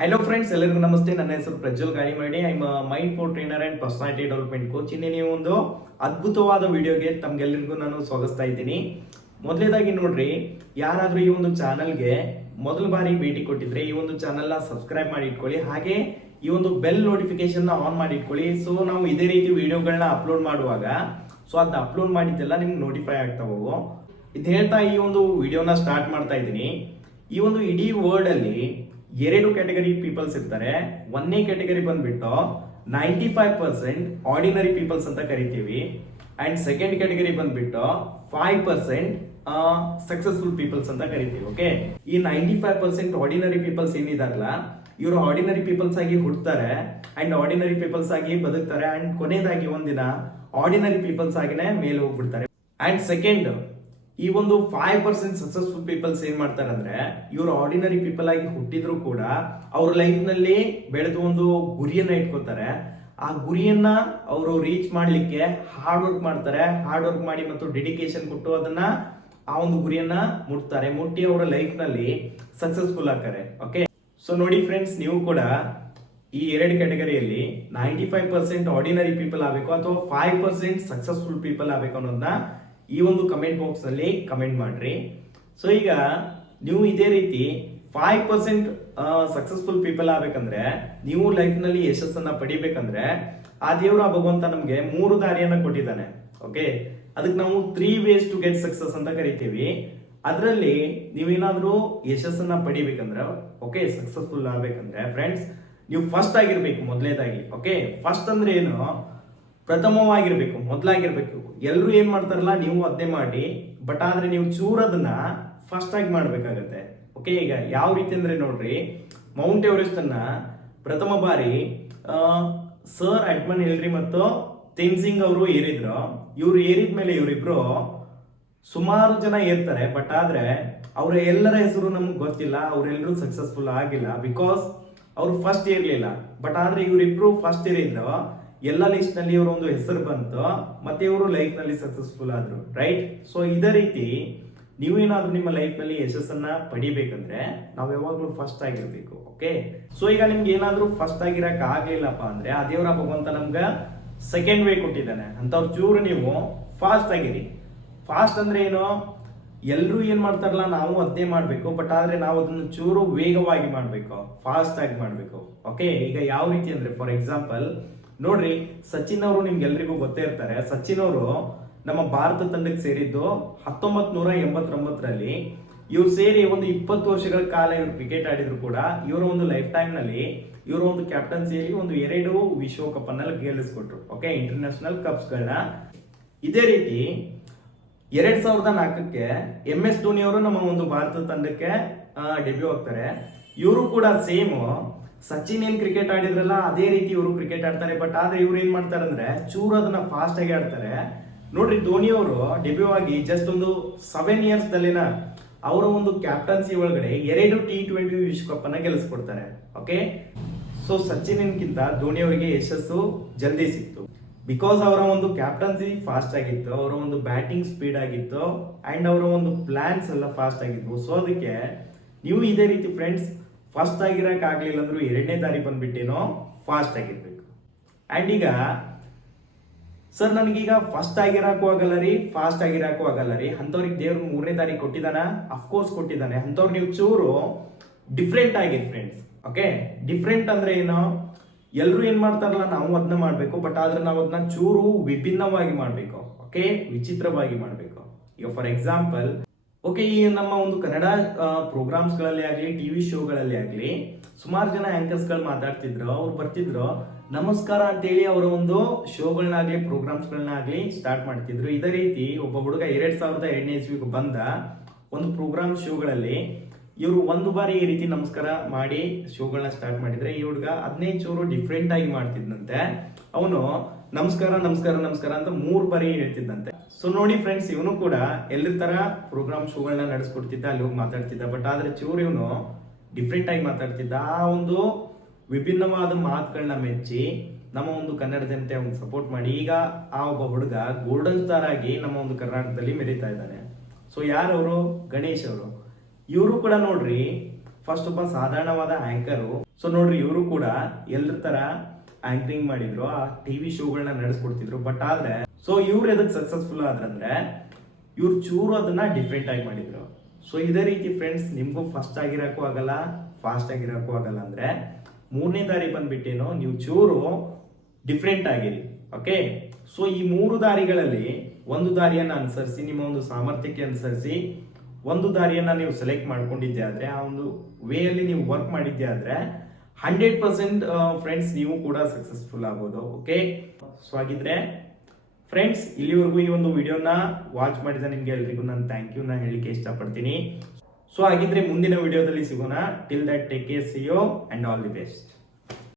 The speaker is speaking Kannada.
ಹಲೋ ಫ್ರೆಂಡ್ಸ್, ಎಲ್ಲರಿಗೂ ನಮಸ್ತೆ. ನನ್ನ ಹೆಸರು Prajwal Galimadi. I mind power trainer and personality development coach. ಇನ್ನೇ ಒಂದು ಅದ್ಭುತವಾದ ವಿಡಿಯೋಗೆ ತಮ್ಗೆಲ್ಲರಿಗೂ ನಾನು ಸ್ವಾಗತಿಸ್ತಾ ಇದ್ದೀನಿ. ಮೊದಲೇದಾಗಿ ನೋಡ್ರಿ, ಯಾರಾದ್ರೂ ಈ ಒಂದು ಚಾನಲ್ಗೆ ಮೊದಲ ಬಾರಿ ಭೇಟಿ ಕೊಟ್ಟಿದ್ರೆ ಈ ಒಂದು ಚಾನಲ್ ನ ಸಬ್ಸ್ಕ್ರೈಬ್ ಮಾಡಿ ಇಟ್ಕೊಳ್ಳಿ. ಹಾಗೆ ಈ ಒಂದು ಬೆಲ್ ನೋಟಿಫಿಕೇಶನ್ ಆನ್ ಮಾಡಿ ಇಟ್ಕೊಳ್ಳಿ. ಸೊ ನಾವು ಇದೇ ರೀತಿ ವಿಡಿಯೋಗಳನ್ನ ಅಪ್ಲೋಡ್ ಮಾಡುವಾಗ ಅದನ್ನ ಅಪ್ಲೋಡ್ ಮಾಡಿದ್ದೆಲ್ಲ ನಿಮ್ಗೆ ನೋಟಿಫೈ ಆಗ್ತಾ ಹೋಗು. ಇದು ಹೇಳ್ತಾ ಈ ಒಂದು ವಿಡಿಯೋನ ಸ್ಟಾರ್ಟ್ ಮಾಡ್ತಾ ಇದ್ದೀನಿ. ಈ ಒಂದು ಇಡೀ ವರ್ಲ್ಡ್ ಅಲ್ಲಿ ಎರಡು ಕ್ಯಾಟಗರಿ ಪೀಪಲ್ಸ್ ಇರ್ತಾರೆ. ಒಂದನೇ ಕ್ಯಾಟಗರಿ ಬಂದ್ಬಿಟ್ಟು 95% ಆರ್ಡಿನರಿ ಪೀಪಲ್ಸ್ ಅಂತ ಕರಿತೀವಿ. ಅಂಡ್ ಸೆಕೆಂಡ್ ಕ್ಯಾಟಗರಿ ಬಂದ್ಬಿಟ್ಟು 5% ಸಕ್ಸಸ್ಫುಲ್ ಪೀಪಲ್ಸ್ ಅಂತ ಕರಿತೀವಿ. ಓಕೆ, ಈ 95% ಆರ್ಡಿನರಿ ಪೀಪಲ್ಸ್ ಏನಿದಾರಲ್ಲ, ಇವರು ಆರ್ಡಿನರಿ ಪೀಪಲ್ಸ್ ಆಗಿ ಹುಡ್ತಾರೆ ಅಂಡ್ ಆರ್ಡಿನರಿ ಪೀಪಲ್ಸ್ ಆಗಿ ಬದುಕ್ತಾರೆ ಅಂಡ್ ಕೊನೆಯದಾಗಿ ಒಂದಿನ ಆರ್ಡಿನರಿ ಪೀಪಲ್ಸ್ ಆಗಿನೇ ಮೇಲೆ ಹೋಗ್ಬಿಡ್ತಾರೆ. ಅಂಡ್ ಸೆಕೆಂಡ್, ಈ ಒಂದು 5% ಸಕ್ಸಸ್ಫುಲ್ ಪೀಪಲ್ಸ್ ಏನ್ ಮಾಡ್ತಾರೆ ಅಂದ್ರೆ, ಇವರು ಆರ್ಡಿನರಿ ಪೀಪಲ್ ಆಗಿ ಹುಟ್ಟಿದ್ರು ಕೂಡ ಅವ್ರ ಲೈಫ್ ನಲ್ಲಿ ಬೆಳೆದು ಒಂದು ಗುರಿಯನ್ನ ಇಟ್ಕೋತಾರೆ. ಆ ಗುರಿಯನ್ನ ಅವರು ರೀಚ್ ಮಾಡ್ಲಿಕ್ಕೆ ಹಾರ್ಡ್ ವರ್ಕ್ ಮಾಡ್ತಾರೆ. ಹಾರ್ಡ್ ವರ್ಕ್ ಮಾಡಿ ಮತ್ತು ಡೆಡಿಕೇಶನ್ ಕೊಟ್ಟು ಅದನ್ನ ಆ ಒಂದು ಗುರಿಯನ್ನ ಮುಟ್ಟಿ ಅವರ ಲೈಫ್ ನಲ್ಲಿ ಸಕ್ಸಸ್ಫುಲ್ ಆಗ್ತಾರೆ. ಓಕೆ, ಸೊ ನೋಡಿ ಫ್ರೆಂಡ್ಸ್, ನೀವು ಕೂಡ ಈ ಎರಡು ಕ್ಯಾಟಗರಿಯಲ್ಲಿ 95% ಆರ್ಡಿನರಿ ಪೀಪಲ್ ಆಗಬೇಕು ಅಥವಾ 5% ಸಕ್ಸಸ್ಫುಲ್ ಪೀಪಲ್ ಆಗಬೇಕು ಅನ್ನೋದನ್ನ ಈ ಒಂದು ಕಮೆಂಟ್ ಬಾಕ್ಸ್ ನಲ್ಲಿ ಕಮೆಂಟ್ ಮಾಡ್ರಿ. ಸೊ ಈಗ ನೀವು ಇದೇ ರೀತಿ 5% ಸಕ್ಸಸ್ಫುಲ್ ಪೀಪಲ್ ಆಗ್ಬೇಕಂದ್ರೆ, ನೀವು ಲೈಫ್ ನಲ್ಲಿ ಯಶಸ್ಸನ್ನ ಪಡಿಬೇಕಂದ್ರೆ ಆ ದೇವರ ಭಗವಂತ ನಮ್ಗೆ 3 ದಾರಿಯನ್ನ ಕೊಟ್ಟಿದ್ದಾನೆ. ಓಕೆ, ಅದಕ್ಕೆ ನಾವು 3 ways to get success ಅಂತ ಕರಿತೀವಿ. ಅದರಲ್ಲಿ ನೀವೇನಾದ್ರೂ ಯಶಸ್ಸನ್ನ ಪಡಿಬೇಕಂದ್ರೆ, ಓಕೆ, ಸಕ್ಸಸ್ಫುಲ್ ಆಗ್ಬೇಕಂದ್ರೆ ಫ್ರೆಂಡ್ಸ್, ನೀವು ಫಸ್ಟ್ ಆಗಿರ್ಬೇಕು. ಮೊದಲೇದಾಗಿ ಓಕೆ, ಫಸ್ಟ್ ಅಂದ್ರೆ ಏನು, ಪ್ರಥಮವಾಗಿರ್ಬೇಕು, ಮೊದಲಾಗಿರ್ಬೇಕು. ಎಲ್ಲರೂ ಏನ್ ಮಾಡ್ತಾರಲ್ಲ, ನೀವು ಅದನ್ನೇ ಮಾಡಿ. ಬಟ್ ಆದ್ರೆ ನೀವು ಚೂರದನ್ನ ಫಸ್ಟ್ ಆಗಿ ಮಾಡ್ಬೇಕಾಗತ್ತೆ. ಓಕೆ, ಈಗ ಯಾವ ರೀತಿ ಅಂದ್ರೆ ನೋಡ್ರಿ, ಮೌಂಟ್ ಎವರೆಸ್ಟ್ ಅನ್ನ ಪ್ರಥಮ ಬಾರಿ ಸರ್ ಎಡ್ಮಂಡ್ ಹಿಲರಿ ಮತ್ತು ತೆನ್ಸಿಂಗ್ ಅವರು ಏರಿದ್ರು. ಇವ್ರು ಏರಿದ್ಮೇಲೆ ಇವರಿಬ್ರು ಸುಮಾರು ಜನ ಏರ್ತಾರೆ. ಬಟ್ ಆದ್ರೆ ಅವ್ರ ಎಲ್ಲರ ಹೆಸರು ನಮ್ಗೆ ಗೊತ್ತಿಲ್ಲ, ಅವರೆಲ್ಲರೂ ಸಕ್ಸಸ್ಫುಲ್ ಆಗಿಲ್ಲ. ಬಿಕಾಸ್ ಅವ್ರು ಫಸ್ಟ್ ಏರ್ಲಿಲ್ಲ. ಬಟ್ ಆದ್ರೆ ಇವರಿಬ್ರು ಫಸ್ಟ್ ಏರಿದ್ರು, ಎಲ್ಲ ಲಿಸ್ಟ್ ನಲ್ಲಿ ಇವರ ಒಂದು ಹೆಸರು ಬಂತು, ಮತ್ತೆ ಇವರು ಲೈಫ್ ನಲ್ಲಿ ಸಕ್ಸಸ್ಫುಲ್ ಆದ್ರು. ರೈಟ್? ಸೊ ಇದೇ ರೀತಿ ನೀವೇನಾದ್ರೂ ನಿಮ್ಮ ಲೈಫ್ ನಲ್ಲಿ ಯಶಸ್ಸನ್ನ ಪಡಿಬೇಕಂದ್ರೆ ನಾವು ಯಾವಾಗ್ಲೂ ಫಸ್ಟ್ ಆಗಿರ್ಬೇಕು. ಓಕೆ, ಸೊ ಈಗ ನಿಮ್ಗೆ ಏನಾದ್ರೂ ಫಸ್ಟ್ ಆಗಿರಕ್ ಆಗ್ಲಿಲ್ಲಪ್ಪ ಅಂದ್ರೆ ಆ ದೇವರ ಭಗವಂತ ನಮ್ಗ ಸೆಕೆಂಡ್ ವೇ ಕೊಟ್ಟಿದ್ದಾನೆ. ಅಂತವ್ರು ಚೂರು ನೀವು ಫಾಸ್ಟ್ ಆಗಿರಿ. ಫಾಸ್ಟ್ ಅಂದ್ರೆ ಏನು, ಎಲ್ರು ಏನ್ ಮಾಡ್ತಾರಲ್ಲ ನಾವು ಅದನ್ನೇ ಮಾಡ್ಬೇಕು. ಬಟ್ ಆದ್ರೆ ನಾವು ಅದನ್ನ ಚೂರು ವೇಗವಾಗಿ ಮಾಡ್ಬೇಕು, ಫಾಸ್ಟ್ ಆಗಿ ಮಾಡ್ಬೇಕು. ಓಕೆ, ಈಗ ಯಾವ ರೀತಿ ಅಂದ್ರೆ, ಫಾರ್ ಎಕ್ಸಾಂಪಲ್ ನೋಡ್ರಿ, ಸಚಿನ್ ಅವರು ನಿಮ್ಗೆಲ್ರಿಗೂ ಗೊತ್ತೇ ಇರ್ತಾರೆ. ಸಚಿನ್ ಅವರು ನಮ್ಮ ಭಾರತ ತಂಡಕ್ಕೆ ಸೇರಿದ್ದು 1989ರಲ್ಲಿ. ಇವ್ರು ಸೇರಿ ಒಂದು 20 ವರ್ಷಗಳ ಕಾಲ ಇವ್ರು ಕ್ರಿಕೆಟ್ ಆಡಿದ್ರು ಕೂಡ ಇವರ ಒಂದು ಲೈಫ್ ಟೈಮ್ ನಲ್ಲಿ ಇವರ ಒಂದು ಕ್ಯಾಪ್ಟನ್ಸಿಯಲ್ಲಿ ಒಂದು 2 ವಿಶ್ವಕಪ್ ಅನ್ನ ಗೆಲ್ಲಿಸ್ಕೊಟ್ರು. ಓಕೆ, ಇಂಟರ್ನ್ಯಾಷನಲ್ ಕಪ್ಸ್ ಗಳನ್ನ. ಇದೇ ರೀತಿ 2004ಕ್ಕೆ MS ಧೋನಿ ಅವರು ನಮ್ಮ ಒಂದು ಭಾರತ ತಂಡಕ್ಕೆ ಡೆಬ್ಯೂ ಆಗ್ತಾರೆ. ಇವರು ಕೂಡ ಸೇಮ್ ಸಚಿನ್ ಏನ್ ಕ್ರಿಕೆಟ್ ಆಡಿದ್ರಲ್ಲ ಅದೇ ರೀತಿ ಇವರು ಕ್ರಿಕೆಟ್ ಆಡ್ತಾರೆ. ಬಟ್ ಆದ್ರೆ ಇವ್ರು ಏನ್ ಮಾಡ್ತಾರೆ ಅಂದ್ರೆ ಚೂರು ಅದನ್ನ ಫಾಸ್ಟ್ ಆಗಿ ಆಡ್ತಾರೆ. ನೋಡ್ರಿ, ಧೋನಿ ಅವರು ಡೆಬ್ಯೂ ಆಗಿ ಜಸ್ಟ್ ಒಂದು 7 ಇಯರ್ಸ್ ದಲ್ಲಿನ ಅವರ ಒಂದು ಕ್ಯಾಪ್ಟನ್ಸಿ ಒಳಗಡೆ 2 T20 ವಿಶ್ವಕಪ್ ಅನ್ನ ಗೆಲ್ಲಿಸ್ಕೊಡ್ತಾರೆ. ಓಕೆ, ಸೊ ಸಚಿನ್ಗಿಂತ ಧೋನಿ ಅವರಿಗೆ ಯಶಸ್ಸು ಜಲ್ದಿ ಸಿಕ್ತು. ಬಿಕಾಸ್ ಅವರ ಒಂದು ಕ್ಯಾಪ್ಟನ್ಸಿ ಫಾಸ್ಟ್ ಆಗಿತ್ತು, ಅವರ ಒಂದು ಬ್ಯಾಟಿಂಗ್ ಸ್ಪೀಡ್ ಆಗಿತ್ತು ಅಂಡ್ ಅವರ ಒಂದು ಪ್ಲಾನ್ಸ್ ಎಲ್ಲ ಫಾಸ್ಟ್ ಆಗಿದ್ವು. ಸೊ ಅದಕ್ಕೆ ನೀವು ಇದೇ ರೀತಿ ಫ್ರೆಂಡ್ಸ್ ಫಸ್ಟ್ ಆಗಿರಕ್ ಆಗ್ಲಿಲ್ಲ ಅಂದ್ರೂ 2ನೇ ದಾರಿ ಬಂದ್ಬಿಟ್ಟೇನೋ ಫಾಸ್ಟ್ ಆಗಿರ್ಬೇಕು. ಅಂಡ್ ಈಗ ಸರ್ ನನಗೀಗ ಫಸ್ಟ್ ಆಗಿರಾಕು ಆಗಲ್ಲ ರೀ, ಫಾಸ್ಟ್ ಆಗಿರಾಕು ಆಗಲ್ಲ ರೀ, ಅಂತವ್ರಿಗೆ ದೇವ್ರ 3ನೇ ದಾರಿ ಕೊಟ್ಟಿದ್ದಾನ? ಅಫ್ಕೋರ್ಸ್ ಕೊಟ್ಟಿದ್ದಾನೆ. ಅಂತವ್ರು ನೀವು ಚೂರು ಡಿಫ್ರೆಂಟ್ ಆಗಿರಿ ಫ್ರೆಂಡ್ಸ್. ಓಕೆ, ಡಿಫ್ರೆಂಟ್ ಅಂದ್ರೆ ಏನು, ಎಲ್ರು ಏನ್ ಮಾಡ್ತಾರಲ್ಲ ನಾವು ಅದನ್ನ ಮಾಡ್ಬೇಕು. ಬಟ್ ಆದ್ರೆ ನಾವು ಅದನ್ನ ಚೂರು ವಿಭಿನ್ನವಾಗಿ ಮಾಡ್ಬೇಕು. ಓಕೆ, ವಿಚಿತ್ರವಾಗಿ ಮಾಡ್ಬೇಕು. ಈಗ ಫಾರ್ ಎಕ್ಸಾಂಪಲ್, ಓಕೆ, ಈ ನಮ್ಮ ಒಂದು ಕನ್ನಡ ಪ್ರೋಗ್ರಾಮ್ಸ್ ಗಳಲ್ಲಿ ಆಗ್ಲಿ, ಟಿವಿ ಶೋಗಳಲ್ಲಿ ಆಗ್ಲಿ ಸುಮಾರು ಜನ ಆಂಕರ್ಸ್ ಗಳು ಮಾತಾಡ್ತಿದ್ರು. ಅವ್ರು ಬರ್ತಿದ್ರು, ನಮಸ್ಕಾರ ಅಂತೇಳಿ ಅವರ ಒಂದು ಶೋಗಳನ್ನಾಗ್ಲಿ ಪ್ರೋಗ್ರಾಮ್ಸ್ ಗಳನ್ನಾಗ್ಲಿ ಸ್ಟಾರ್ಟ್ ಮಾಡ್ತಿದ್ರು. ಇದೇ ರೀತಿ ಒಬ್ಬ ಹುಡುಗ 2002ನೇ ಇಸ್ವಿಗೆ ಬಂದ ಒಂದು ಪ್ರೋಗ್ರಾಮ್ ಶೋಗಳಲ್ಲಿ ಇವರು ಒಂದು ಬಾರಿ ಈ ರೀತಿ ನಮಸ್ಕಾರ ಮಾಡಿ ಶೋಗಳನ್ನ ಸ್ಟಾರ್ಟ್ ಮಾಡಿದ್ರೆ, ಈ ಹುಡುಗ 15 ಚೂರು ಡಿಫ್ರೆಂಟ್ ಆಗಿ ಮಾಡ್ತಿದ್ದಂತೆ. ಅವನು ನಮಸ್ಕಾರ ನಮಸ್ಕಾರ ನಮಸ್ಕಾರ ಅಂತ 3 ಬಾರಿ ಹೇಳ್ತಿದ್ದಂತೆ. ಸೊ ನೋಡಿ ಫ್ರೆಂಡ್ಸ್, ಇವನು ಕೂಡ ಎಲ್ಲರ ತರ ಪ್ರೋಗ್ರಾಮ್ ಶೋಗಳನ್ನ ನಡೆಸ್ಕೊಡ್ತಿದ್ದ, ಅಲ್ಲಿ ಹೋಗಿ ಮಾತಾಡ್ತಿದ್ದ. ಬಟ್ ಆದ್ರೆ ಚೂರು ಇವನು ಡಿಫ್ರೆಂಟ್ ಆಗಿ ಮಾತಾಡ್ತಿದ್ದ. ಆ ಒಂದು ವಿಭಿನ್ನವಾದ ಮಾತುಗಳನ್ನ ಮೆಚ್ಚಿ ನಮ್ಮ ಒಂದು ಕನ್ನಡ ಜನತೆ ಅವ್ನಿಗೆ ಸಪೋರ್ಟ್ ಮಾಡಿ ಈಗ ಆ ಒಬ್ಬ ಹುಡುಗ ಗೋಲ್ಡನ್ ಸ್ಟಾರ್ ಆಗಿ ನಮ್ಮ ಒಂದು ಕರ್ನಾಟಕದಲ್ಲಿ ಮೆರೀತಾ ಇದ್ದಾನೆ. ಸೊ ಯಾರವರು? ಗಣೇಶ್ ಅವರು. ಇವರು ಕೂಡ ನೋಡ್ರಿ ಫಸ್ಟ್ ಒಬ್ಬ ಸಾಧಾರಣವಾದ ಆಂಕರು. ಸೊ ನೋಡ್ರಿ, ಇವರು ಕೂಡ ಎಲ್ಲರ ತರ ಆಂಕರಿಂಗ್ ಮಾಡಿದ್ರು, ಆ ಟಿವಿ ಶೋಗಳನ್ನ ನಡೆಸ್ಕೊಡ್ತಿದ್ರು. ಬಟ್ ಆದ್ರೆ ಸೊ ಇವ್ರು ಎದಕ್ ಸಕ್ಸಸ್ಫುಲ್ ಆದ್ರಂದ್ರೆ ಇವ್ರು ಚೂರು ಅದನ್ನ ಡಿಫ್ರೆಂಟ್ ಆಗಿ ಮಾಡಿದ್ರು. ಸೊ ಇದೇ ರೀತಿ ಫ್ರೆಂಡ್ಸ್, ನಿಮ್ಗೂ ಫಸ್ಟ್ ಆಗಿರಕ್ಕೂ ಆಗಲ್ಲ, ಫಾಸ್ಟ್ ಆಗಿರಕ್ಕೂ ಆಗಲ್ಲ. ಅಂದ್ರೆ ಮೂರನೇ ದಾರಿ ಬಂದ್ಬಿಟ್ಟೇನೋ ನೀವು ಚೂರು ಡಿಫ್ರೆಂಟ್ ಆಗಿರಿ. ಓಕೆ, ಸೊ ಈ 3 ದಾರಿಗಳಲ್ಲಿ ಒಂದು ದಾರಿಯನ್ನ ಅನುಸರಿಸಿ, ನಿಮ್ಮ ಒಂದು ಸಾಮರ್ಥ್ಯಕ್ಕೆ ಅನುಸರಿಸಿ ಒಂದು ದಾರಿಯನ್ನ ನೀವು ಸೆಲೆಕ್ಟ್ ಮಾಡ್ಕೊಂಡಿದ್ದೆ ಆದ್ರೆ, ಆ ಒಂದು ವೇ ಅಲ್ಲಿ ನೀವು ವರ್ಕ್ ಮಾಡಿದ್ದೆ ಆದ್ರೆ 100% ಫ್ರೆಂಡ್ಸ್ ನೀವು ಕೂಡ ಸಕ್ಸಸ್ಫುಲ್ ಆಗ್ಬೋದು. ಓಕೆ, ಸೊ ಹಾಗಿದ್ರೆ ಫ್ರೆಂಡ್ಸ್, ಇಲ್ಲಿವರೆಗೂ ಈ ಒಂದು ವಿಡಿಯೋನ ವಾಚ್ ಮಾಡಿದ ನಿಮ್ಗೆ ಎಲ್ರಿಗೂ ನಾನು ಥ್ಯಾಂಕ್ ಯು ಹೇಳಲಿಕ್ಕೆ ಇಷ್ಟಪಡ್ತೀನಿ. ಸೊ ಹಾಗಿದ್ರೆ ಮುಂದಿನ ವಿಡಿಯೋದಲ್ಲಿ ಸಿಗೋಣ. Till that take care, see you and all the best.